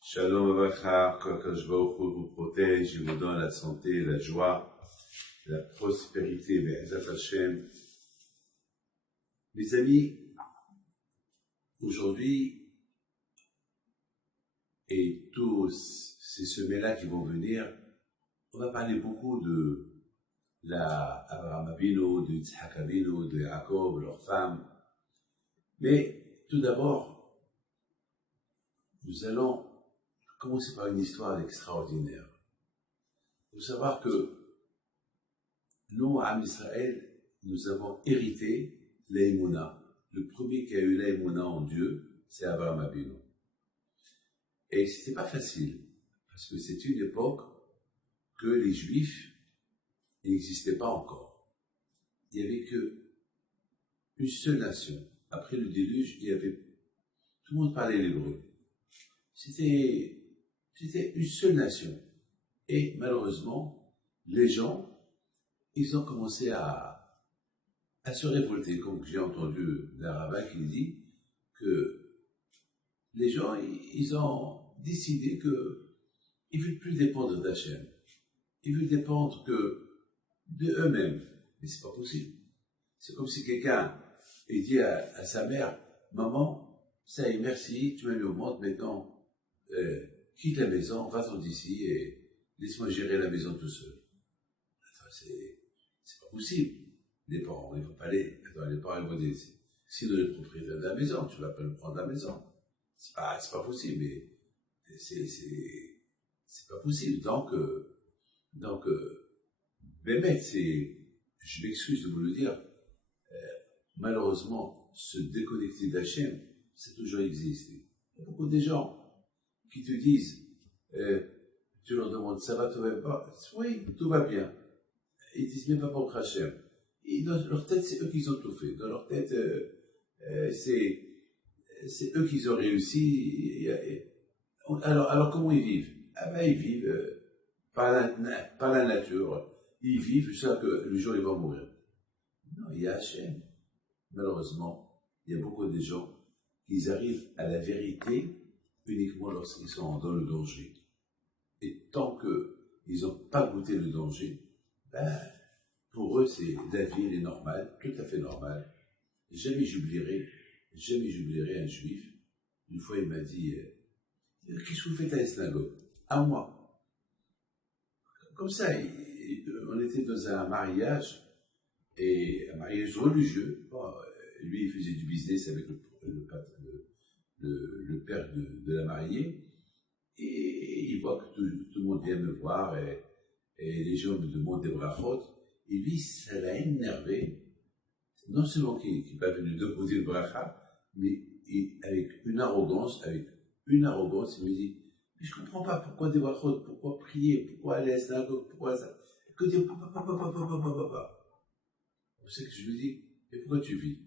Shalom Avachar, qu'Akadosh Baruch Hu vous protège, il vous donne la santé, la joie, la prospérité, Be'ezat Hashem. Mes amis, aujourd'hui, et tous ces semaines-là qui vont venir, on va parler beaucoup de Abraham Avinu, de Yitzhak Avinu, de Yaakov, leurs femmes. Mais tout d'abord, nous allons commencer par une histoire extraordinaire. Il faut savoir que nous, à Israël, nous avons hérité l'Eimouna. Le premier qui a eu l'Eimouna en Dieu, c'est Abraham Avinu. Et c'était pas facile, parce que c'est une époque que les Juifs n'existaient pas encore. Il n'y avait qu'une seule nation. Après le déluge, tout le monde parlait l'hébreu. C'était une seule nation. Et malheureusement, les gens, ils ont commencé à se révolter, comme j'ai entendu d'un rabbin qui dit que les gens, ils ont décidé qu'ils ne veulent plus dépendre d'Hachem. Ils veulent dépendre que de eux-mêmes. Mais c'est pas possible. C'est comme si quelqu'un dit à sa mère, maman, ça y est, merci, tu m'as mis au monde, maintenant, quitte la maison, va-t'en d'ici et laisse-moi gérer la maison tout seul. Enfin, c'est pas possible. Les parents, ils vont pas aller. Les parents, ils vont dire, si tu es le propriétaire de la maison, tu vas pas le prendre la maison. C'est pas possible, mais c'est pas possible. Donc, Bémet, je m'excuse de vous le dire, malheureusement, se déconnecter d'Hachem, ça a toujours existé. Il y a beaucoup de gens qui te disent, tu leur demandes, ça va, tout va pas? Oui, tout va bien. Ils disent même pas pour Hachem. Et dans leur tête, c'est eux qui ont tout fait. Dans leur tête, c'est eux qui ont réussi. Alors comment ils vivent? Ah ben, ils vivent par la nature. Ils vivent jusqu'à que le jour ils vont mourir. Non, il y a Hachem. Malheureusement, il y a beaucoup de gens qui arrivent à la vérité uniquement lorsqu'ils sont dans le danger. Et tant qu'ils n'ont pas goûté le danger, ben, pour eux, la vie, elle est normale, tout à fait normale. Jamais j'oublierai un juif. Une fois, il m'a dit, qu'est-ce que vous faites à la synagogue? À moi. Comme ça, on était dans un mariage religieux. Bon, lui, il faisait du business avec le père de la mariée, et il voit que tout le monde vient me voir, et les gens me demandent des brachot, et lui, ça l'a énervé, non seulement qu'il n'est pas venu déposer le bracha, mais avec une arrogance, il me dit, mais je ne comprends pas pourquoi des brachot, pourquoi prier, pourquoi aller à la synagogue, pourquoi ça, que dire, papa. Vous savez que je lui dis, mais pourquoi tu vis?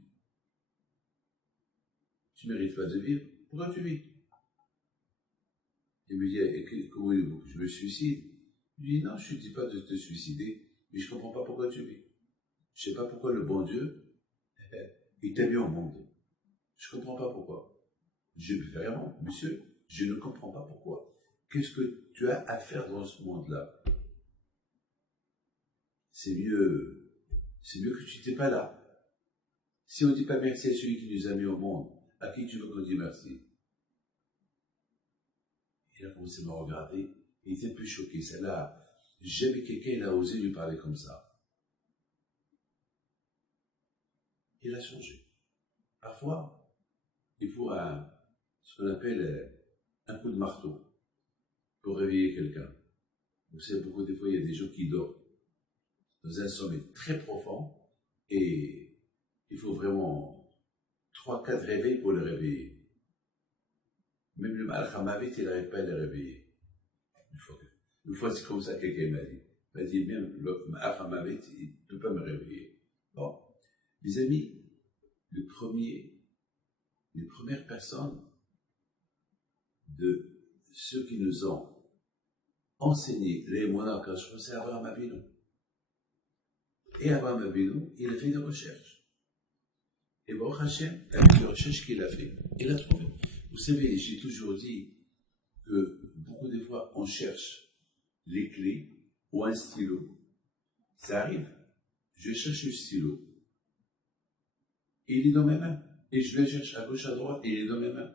Tu ne mérites pas de vivre, pourquoi tu vis? Il me dit, comment voulez-vous que je me suicide? Je lui dis, non, je ne dis pas de te suicider, mais je ne comprends pas pourquoi tu vis. Je ne sais pas pourquoi le bon Dieu, il t'a mis au monde. Je ne comprends pas pourquoi. Vraiment, monsieur, je ne comprends pas pourquoi. Qu'est-ce que tu as à faire dans ce monde-là? C'est mieux que tu n'étais pas là. Si on ne dit pas merci à celui qui nous a mis au monde, à qui tu veux qu'on dise merci? Il a commencé à me regarder, il était un peu choqué. Celle-là, jamais quelqu'un n'a osé lui parler comme ça. Il a changé. Parfois, il faut ce qu'on appelle un coup de marteau pour réveiller quelqu'un. Vous savez, des fois, il y a des gens qui dorment dans un sommeil très profond, et il faut vraiment 3-4 réveils pour le réveiller. Même le Malach HaMavet, il n'arrive pas à le réveiller. Une fois, c'est comme ça que quelqu'un m'a dit. Il m'a dit, même le Malach HaMavet, il ne peut pas me réveiller. Bon, mes amis, les premières personnes de ceux qui nous ont enseigné les monarques, c'est Abraham Avinu. Et Abraham Avinu, il a fait des recherches. Et Baruch Hashem, avec les recherches qu'il a fait, il a trouvé. Vous savez, j'ai toujours dit que beaucoup de fois, on cherche les clés ou un stylo. Ça arrive. Je cherche le stylo. Il est dans mes mains. Et je le cherche à gauche, à droite, et il est dans mes mains.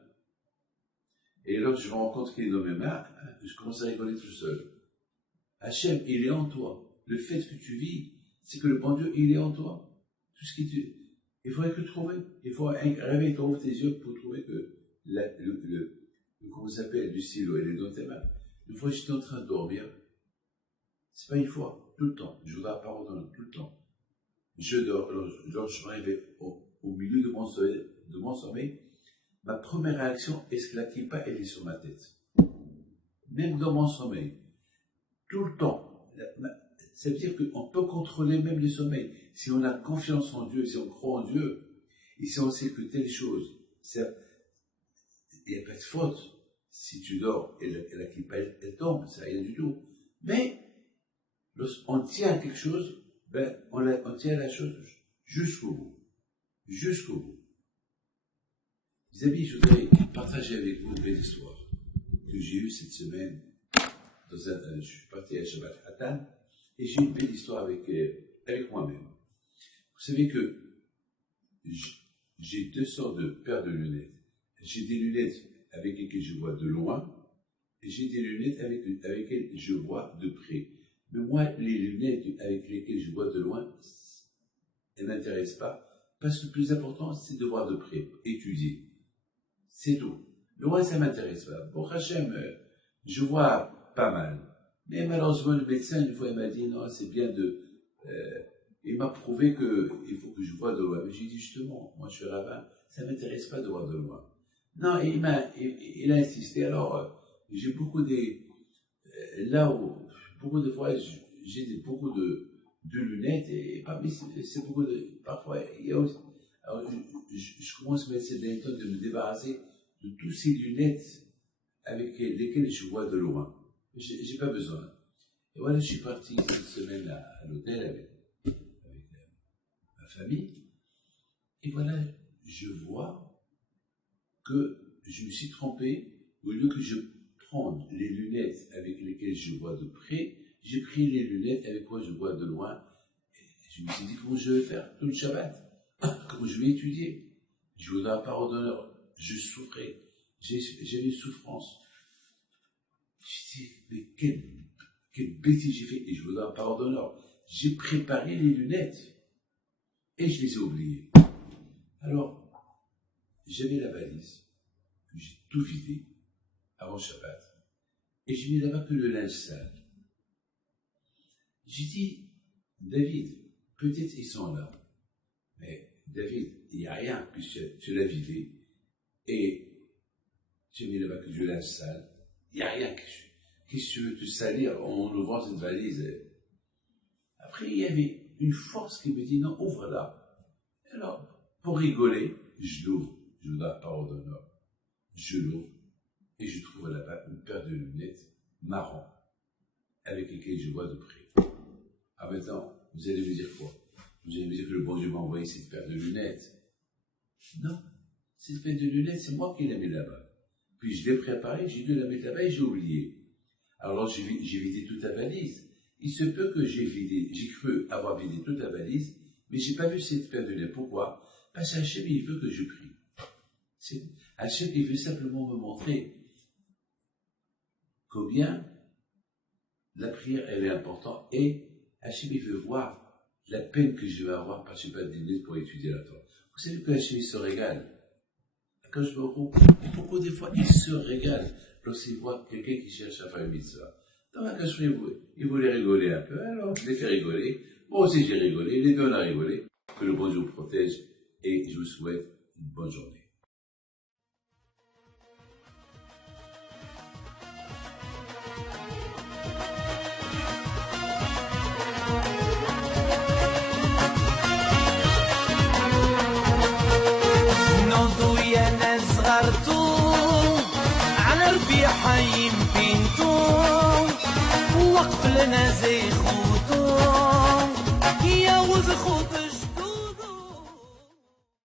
Et lorsque je me rends compte qu'il est dans mes mains, je commence à rigoler tout seul. Hachem, il est en toi. Le fait que tu vis, c'est que le bon Dieu, il est en toi. Tout ce qui te... Il faudrait que trouver. Il faut rêver, tu ouvres tes yeux pour trouver que comment ça s'appelle, du stylo, il est dans tes mains. Une fois, j'étais en train de dormir. C'est pas une fois, tout le temps. Je vous la parole tout le temps. Je dors, lorsque je me réveille au milieu de mon sommeil, ma première réaction, est-ce que la kippa, elle est sur ma tête? Même dans mon sommeil. Tout le temps. Ça veut dire qu'on peut contrôler même le sommeil. Si on a confiance en Dieu, si on croit en Dieu, et si on sait que telle chose, il n'y a pas de faute. Si tu dors et la kippa, elle tombe, ça rien du tout. Mais, lorsqu'on tient à quelque chose, ben, on tient à la chose jusqu'au bout. Jusqu'au bout. Les amis, je voudrais partager avec vous une belle histoire que j'ai eue cette semaine. Je suis parti à Shabbat Hatan et j'ai eu une belle histoire avec moi-même. Vous savez que j'ai deux sortes de paires de lunettes. J'ai des lunettes avec lesquelles je vois de loin et j'ai des lunettes avec lesquelles je vois de près. Mais moi, les lunettes avec lesquelles je vois de loin, elles ne m'intéressent pas parce que le plus important, c'est de voir de près, étudier. C'est tout. Loin, ça m'intéresse pas. Bon, Hachem, je vois pas mal. Mais malheureusement, le médecin, une fois, il m'a dit, non, c'est bien il m'a prouvé qu'il faut que je vois de loin. Mais j'ai dit, justement, moi, je suis rabbin, ça m'intéresse pas de voir de loin. Non, il a insisté. Alors, j'ai beaucoup là où, beaucoup de fois, j'ai beaucoup de lunettes, et parmi c'est beaucoup parfois, il y a aussi, alors, je commence à mettre cette dernière de me débarrasser de tous ces lunettes avec lesquelles je vois de loin. J'ai pas besoin. Et voilà, je suis parti cette semaine à l'hôtel avec ma famille. Et voilà, je vois que je me suis trompé. Au lieu que je prenne les lunettes avec lesquelles je vois de près, j'ai pris les lunettes avec quoi je vois de loin. Et je me suis dit, comment je vais faire tout le Shabbat? Comment je vais étudier? Je voudrais la parole d'honneur. Je souffrais. J'avais une souffrance. Je dis, mais quelle bêtise j'ai fait. Et je voudrais la parole d'honneur. J'ai préparé les lunettes. Et je les ai oubliées. Alors, j'avais la valise. J'ai tout vidé avant Shabbat. Et je mis là-bas que le linge sale. J'ai dit, David, peut-être ils sont là. Mais David, il n'y a rien, puisque tu l'as vidé. Et tu as mis là-bas que du linge sale. Il n'y a rien. Qu'est-ce que tu veux te salir en ouvrant cette valise? Après, il y avait une force qui me dit, non, ouvre-la. Alors, pour rigoler, je l'ouvre. Je vous donne la parole d'honneur. Je l'ouvre. Et je trouve là-bas une paire de lunettes marron, avec lesquelles je vois de près. Ah, maintenant, vous allez me dire quoi? Vous allez me dire que le bon Dieu m'a envoyé cette paire de lunettes. Non, cette paire de lunettes, c'est moi qui l'ai mis là-bas. Puis je l'ai préparée, j'ai dû la mettre là-bas et j'ai oublié. Alors j'ai vidé toute la valise. Il se peut que j'ai cru avoir vidé toute la valise, mais j'ai pas vu cette paire de lunettes. Pourquoi? Parce qu'Hachem, il veut que je prie. Hachem, il veut simplement me montrer combien la prière, elle est importante, et Hachem, il veut voir la peine que je vais avoir parce que je n'ai pas de lunettes pour étudier la Torah. Vous savez que Hachem, il se régale. Quand je me rends, beaucoup des fois, il se régale lorsqu'il voit quelqu'un qui cherche à faire une mitzvah. Dans la cache, il voulait rigoler un peu, alors je l'ai fait rigoler. Moi aussi, j'ai rigolé, les deux on a rigolé. Que le bon Dieu vous protège, et je vous souhaite une bonne journée. حي بينتو وقف لنا زي